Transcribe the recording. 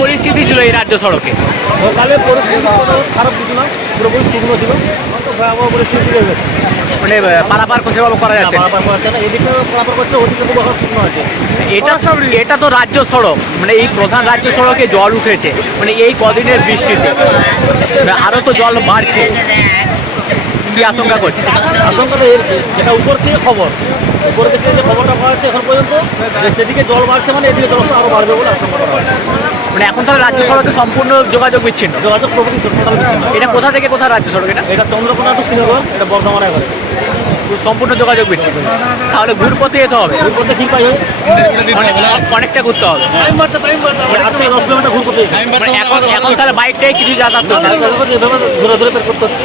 পরিস্থিতি ছিল এই রাজ্য সড়কে? সকালে পরিস্থিতি খারাপ কিছু না, পুরোপুরি শুকনো ছিল, তো ভয়াবহ পরিস্থিতি হয়ে যাচ্ছে। মানে পারাপার সেভাবে করা যাচ্ছে না, পারাপার করা যাচ্ছে না, এদিকে পারাপার করছে, ওদিকে খুব শুকনো আছে। এটা তো রাজ্য সড়ক, মানে এই প্রধান রাজ্য সড়কে জল উঠেছে, মানে এই কদিনের বৃষ্টিতে আরো তো জল বাড়ছে, কি আশঙ্কা করছে? আশঙ্কাটা যেটা উপর থেকে খবর, উপর থেকে যে খবরটা পাওয়া যাচ্ছে এখন পর্যন্ত, যে সেদিকে জল বাড়ছে, মানে এদিকে জলটা আরও বাড়বে বলে আশঙ্কা করা হচ্ছে। মানে এখন তাহলে রাজ্য সড়কে সম্পূর্ণ যোগাযোগ বিচ্ছিন্ন? যোগাযোগ প্রকৃতি টোটাল বিচ্ছিন্ন। এটা কোথা থেকে কোথা রাজ্য সড়ক? এটা চন্দ্রকোনা টু শ্রীনগর, এটা বর্ধমান এবারে সম্পূর্ণ যোগাযোগ বিচ্ছিন্ন। তাহলে ঘুরপথে যেতে হবে, ঘুরপথে কি পাই অনেকটা ঘুরতে হবে, 8 থেকে 10 কিলোমিটার ঘুরপথে। এখন তাহলে বাইকটাই কিছু যাতায়াত করতে হবে, ঘুরে ঘুরে বের করতে হচ্ছে।